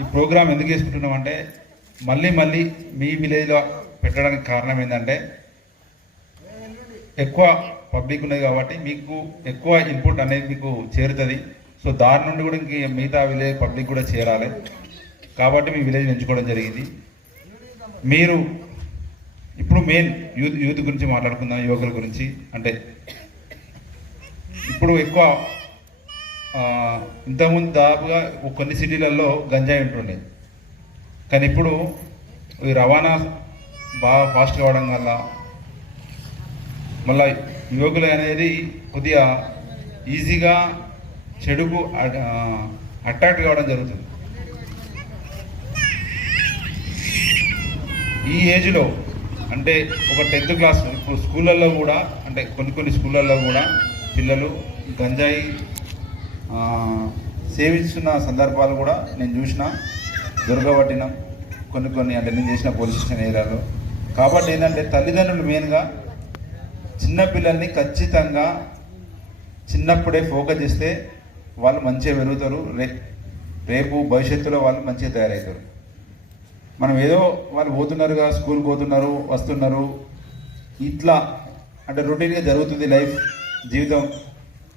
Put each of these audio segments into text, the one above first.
ఈ ప్రోగ్రామ్ ఎందుకు చేసుకుంటున్నాం అంటే మళ్ళీ మళ్ళీ మీ విలేజ్లో పెట్టడానికి కారణం ఏంటంటే ఎక్కువ పబ్లిక్ ఉన్నది కాబట్టి మీకు ఎక్కువ ఇన్పుట్ అనేది మీకు చేరుతుంది. సో దాని నుండి కూడా ఇంక మిగతా విలేజ్ పబ్లిక్ కూడా చేరాలి కాబట్టి మీ విలేజ్ ఎంచుకోవడం జరిగింది. మీరు ఇప్పుడు మెయిన్ యూత్ గురించి మాట్లాడుకుందాం, యువకుల గురించి. అంటే ఇప్పుడు ఎక్కువ ఇంతకుముందు దాదాపుగా కొన్ని సిటీలలో గంజాయి ఉంటుండే, కానీ ఇప్పుడు ఈ రవాణా బాగా ఫాస్ట్ కావడం వల్ల మళ్ళీ యువకులు అనేది కొద్దిగా ఈజీగా చెడుకు అట్రాక్ట్ కావడం జరుగుతుంది. ఈ ఏజ్లో అంటే ఒక 10th క్లాస్ ఇప్పుడు స్కూళ్ళల్లో కూడా అంటే కొన్ని స్కూళ్ళల్లో కూడా పిల్లలు గంజాయి సేవిస్తున్న సందర్భాలు కూడా నేను చూసిన, దొరకబట్టినాం కొన్ని అంటే నేను చేసిన పోలీస్ స్టేషన్ ఏరియాలో. కాబట్టి ఏంటంటే తల్లిదండ్రులు మెయిన్గా చిన్నపిల్లల్ని ఖచ్చితంగా చిన్నప్పుడే ఫోకస్ చేస్తే వాళ్ళు మంచిగా పెరుగుతారు, రేపు భవిష్యత్తులో వాళ్ళు మంచిగా తయారవుతారు. మనం ఏదో వాళ్ళు పోతున్నారుగా, స్కూల్ పోతున్నారు, వస్తున్నారు, ఇట్లా అంటే రొటీన్గా జరుగుతుంది లైఫ్, జీవితం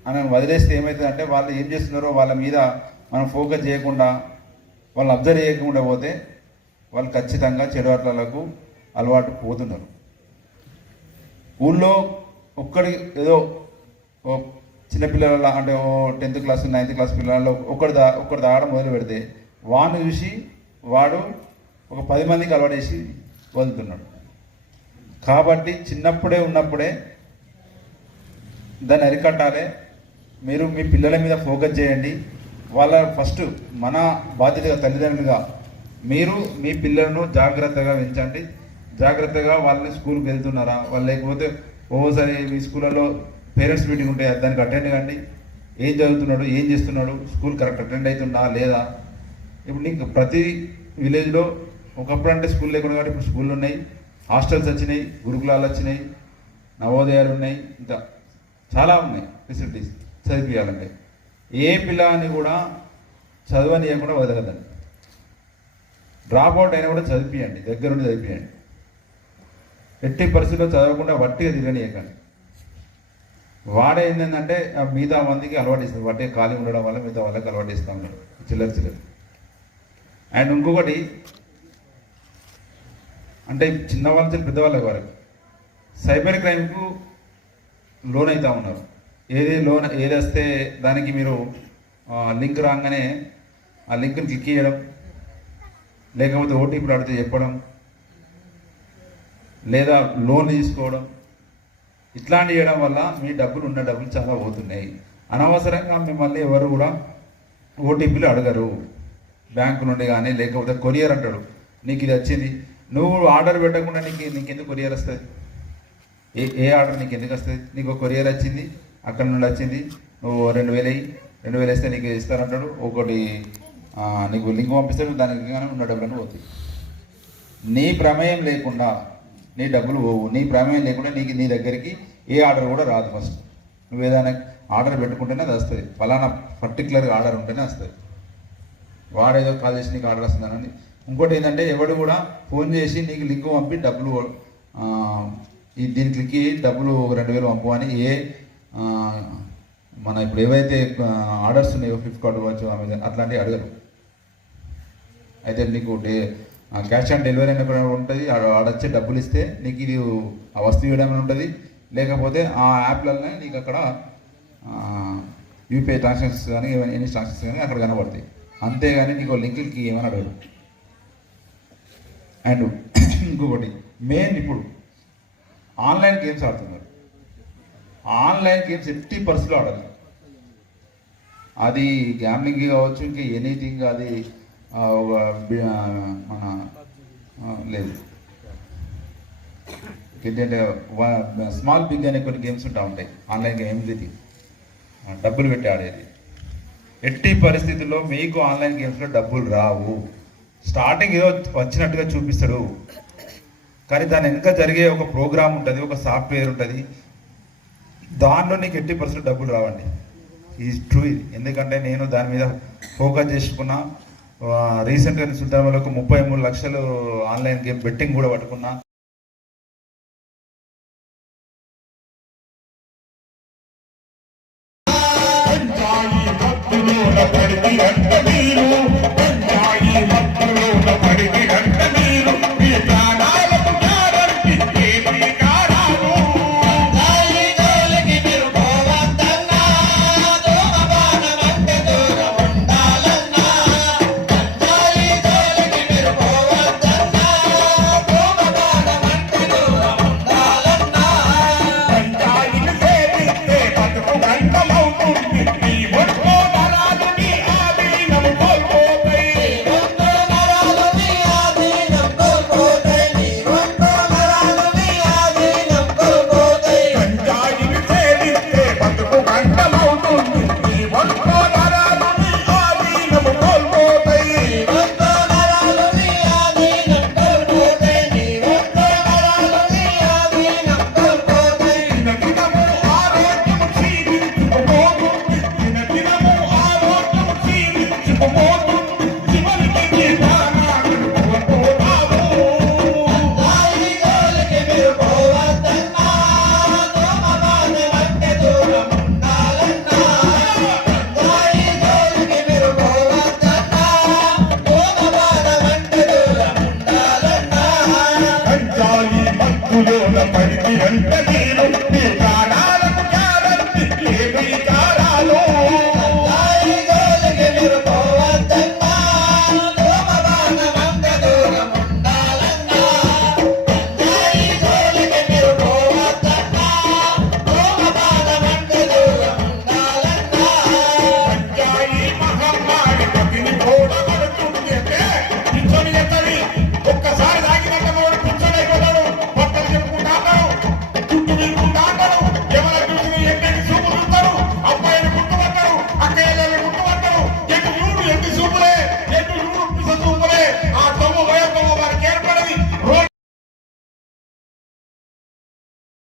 అని వదిలేస్తే ఏమవుతుందంటే వాళ్ళు ఏం చేస్తున్నారో వాళ్ళ మీద మనం ఫోకస్ చేయకుండా, వాళ్ళని అబ్జర్వ్ చేయకుండా పోతే వాళ్ళు ఖచ్చితంగా చెడు అట్లకు అలవాటు పోతున్నారు. ఊళ్ళో ఒక్కడి ఏదో చిన్నపిల్లల అంటే 10th క్లాస్ 9th క్లాస్ పిల్లల్లో ఒక్కడు తాగడం మొదలు పెడితే వాడిని చూసి వాడు ఒక 10 మందికి అలవాటు చేసి వదులుతున్నాడు. కాబట్టి చిన్నప్పుడే ఉన్నప్పుడే దాన్ని అరికట్టాలి. మీరు మీ పిల్లల మీద ఫోకస్ చేయండి. వాళ్ళ ఫస్ట్ మన బాధ్యతగా తల్లిదండ్రులుగా మీరు మీ పిల్లలను జాగ్రత్తగా పెంచండి. జాగ్రత్తగా వాళ్ళని స్కూల్కి వెళ్తున్నారా, వాళ్ళు లేకపోతే ఓసారి మీ స్కూళ్ళలో పేరెంట్స్ మీటింగ్ ఉంటాయి, దానికి అటెండ్ కండి. ఏం చదువుతున్నాడు, ఏం చేస్తున్నాడు, స్కూల్ కరెక్ట్ అటెండ్ అవుతుందా లేదా. ఇప్పుడు నీకు ప్రతి విలేజ్లో ఒకప్పుడు అంటే స్కూల్ లేకుండా కాబట్టి ఇప్పుడు స్కూళ్ళు ఉన్నాయి, హాస్టల్స్ వచ్చినాయి, గురుకులాలు వచ్చినాయి, నవోదయాలు ఉన్నాయి, ఇంకా చాలా ఉన్నాయి ఫెసిలిటీస్ చదివించాలంటే. ఏ పిల్లని కూడా చదవనియకుండా వదలదండి. డ్రాప్ అవుట్ అయినా కూడా చదివించండి, దగ్గరుండి చదివించండి. ఎట్టి పరిస్థితుల్లో చదవకుండా వట్టిగా తిరగనియకండి. వాడే ఏంటంటే మిగతా మందికి అలవాటు ఇస్తుంది, వట్టిగా ఖాళీ ఉండడం వల్ల మిగతా వాళ్ళకి అలవాటు ఇస్తూ ఉంటాడు చిల్లర. అండ్ ఇంకొకటి అంటే చిన్నవాళ్ళ నుంచి పెద్దవాళ్ళ వరకు సైబర్ క్రైమ్కు లోన్ అవుతూ ఉన్నారు. ఏది వస్తే దానికి మీరు లింక్ రాగానే ఆ లింక్ని క్లిక్ చేయడం, లేకపోతే ఓటీపీలు అడిగితే చెప్పడం, లేదా లోన్ తీసుకోవడం, ఇట్లాంటి చేయడం వల్ల మీ ఉన్న డబ్బులు చాలా పోతున్నాయి. అనవసరంగా మిమ్మల్ని ఎవరు కూడా ఓటీపీలు అడగరు బ్యాంకు నుండి కానీ, లేకపోతే కొరియర్ అంటాడు, నీకు ఇది వచ్చింది, నువ్వు ఆర్డర్ పెట్టకుండా నీకెందుకు కొరియర్ వస్తుంది? ఏ ఆర్డర్ నీకు ఎందుకు వస్తుంది? నీకు కొరియర్ వచ్చింది, అక్కడ నుండి వచ్చింది, నువ్వు 2000 వేస్తే నీకు ఇస్తారంటాడు. ఒకటి నీకు లింక్ పంపిస్తాడు, దానికి కానీ ఉన్న డబ్బులను పోతాయి. నీ ప్రమేయం లేకుండా నీ డబ్బులు పోవు. నీ ప్రమేయం లేకుండా నీ దగ్గరికి ఏ ఆర్డర్ కూడా రాదు. ఫస్ట్ నువ్వు ఏదైనా ఆర్డర్ పెట్టుకుంటేనే అది వస్తుంది, ఫలానా పర్టికులర్ ఆర్డర్ ఉంటేనే వస్తుంది. వాడేదో కాల్ చేసి నీకు ఆర్డర్ వస్తుందని. ఇంకోటి ఏంటంటే ఎవడు కూడా ఫోన్ చేసి నీకు లింక్ పంపి డబ్బులు దీన్ని క్లిక్ చేయి డబ్బులు 2000 పంపు అని మన ఇప్పుడు ఏవైతే ఆర్డర్స్ ఉన్నాయో ఫ్లిప్కార్ట్ కావచ్చు, అమెజాన్ అట్లాంటివి అడగరు. అయితే నీకు క్యాష్ ఆన్ డెలివరీ అని కూడా ఉంటుంది. ఆడొచ్చే డబ్బులు ఇస్తే నీకు ఇది ఆ వస్తువు ఇవ్వడం ఉంటుంది, లేకపోతే ఆ యాప్లనే నీకు అక్కడ యూపీఐ ట్రాన్సాక్షన్స్ కానీ ఎన్ని ట్రాన్సాక్షన్స్ కానీ అక్కడ కనబడతాయి. అంతేగాని నీకు లింకులకి ఏమైనా అడగరు. అండ్ ఇంకొకటి మెయిన్, ఇప్పుడు ఆన్లైన్ గేమ్స్ ఆడుతున్నారు. ఆన్లైన్ గేమ్స్ 80% ఆడాలి. అది గ్యామ్లింగ్ కావచ్చు, ఇంకా ఎనీథింగ్, అది మన లేదు ఏంటంటే స్మాల్ బిగ్ అనే కొన్ని గేమ్స్ ఉంటాయి ఆన్లైన్ గేమ్స్. ఇది డబ్బులు పెట్టి ఆడేది. ఎట్టి పరిస్థితుల్లో మీకు ఆన్లైన్ గేమ్స్లో డబ్బులు రావు. స్టార్టింగ్ ఏదో వచ్చినట్టుగా చూపిస్తాడు, కానీ దాని వెనుక జరిగే ఒక ప్రోగ్రామ్ ఉంటుంది, ఒక సాఫ్ట్వేర్ ఉంటుంది, దానిలో నీకు 80% డబ్బులు రావండి. ఈజ్ ట్రూ ఇది. ఎందుకంటే నేను దాని మీద ఫోకస్ చేసుకున్నా. రీసెంట్గా సుల్తాన్లకు 33 లక్షలు ఆన్లైన్ గేమ్ బెట్టింగ్ కూడా పట్టుకున్నా.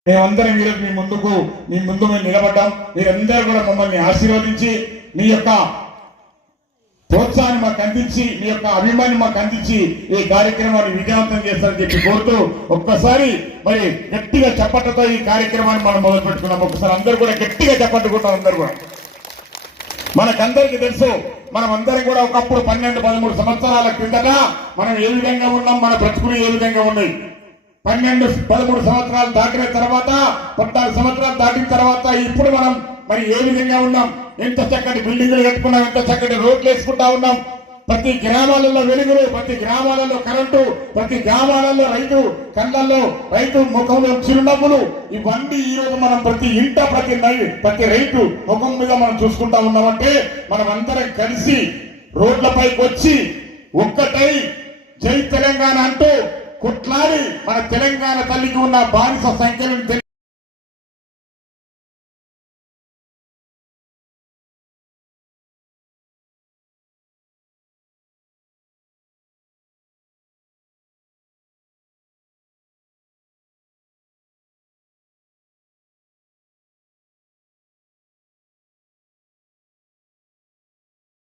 మేమందరం ఈరోజు మీ ముందు మేము నిలబడ్డాం. మీరందరూ కూడా మమ్మల్ని ఆశీర్వదించి మీ యొక్క ప్రోత్సాహాన్ని మాకు అందించి మీ యొక్క అభిమాన్ని మాకు అందించి ఈ కార్యక్రమాన్ని విజయవంతం చేస్తారని చెప్పి కోరుతూ ఒక్కసారి మరి గట్టిగా చప్పట్లతో ఈ కార్యక్రమాన్ని మనం మొదలు పెట్టుకున్నాం. ఒకసారి అందరూ కూడా గట్టిగా చప్పట్టుకుంటాం. అందరూ కూడా మనకందరికీ తెలుసు, మనం అందరం కూడా ఒకప్పుడు 12-13 సంవత్సరాల కిందట మనం ఏ విధంగా ఉన్నాం, మన బ్రతుకులు ఏ విధంగా ఉన్నాయి. 12-13 సంవత్సరాలు దాటిన తర్వాత 14 సంవత్సరాలు దాటిన తర్వాత ఇప్పుడు మనం మరి ఏ విధంగా ఉన్నాం, ఎంత చక్కటి బిల్డింగ్లు కట్టుకున్నాం, ఎంత చక్కటి రోడ్లు వేసుకుంటా ఉన్నాం. ప్రతి గ్రామాలలో వెలుగులు, ప్రతి గ్రామాలలో కరెంటు, ప్రతి గ్రామాలలో రైతు కళ్ళల్లో రైతు ముఖంలో చిరునవ్వులు, ఇవన్నీ ఈ రోజు మనం ప్రతి ఇంట ప్రతి రైతు ముఖం మీద మనం చూసుకుంటా ఉన్నామంటే మనం అందరం కలిసి రోడ్లపైకి వచ్చి ఒక్కటై జై తెలంగాణ అంటూ కొట్లాడి మన తెలంగాణ తల్లికి ఉన్న బానిస సంఖ్యలను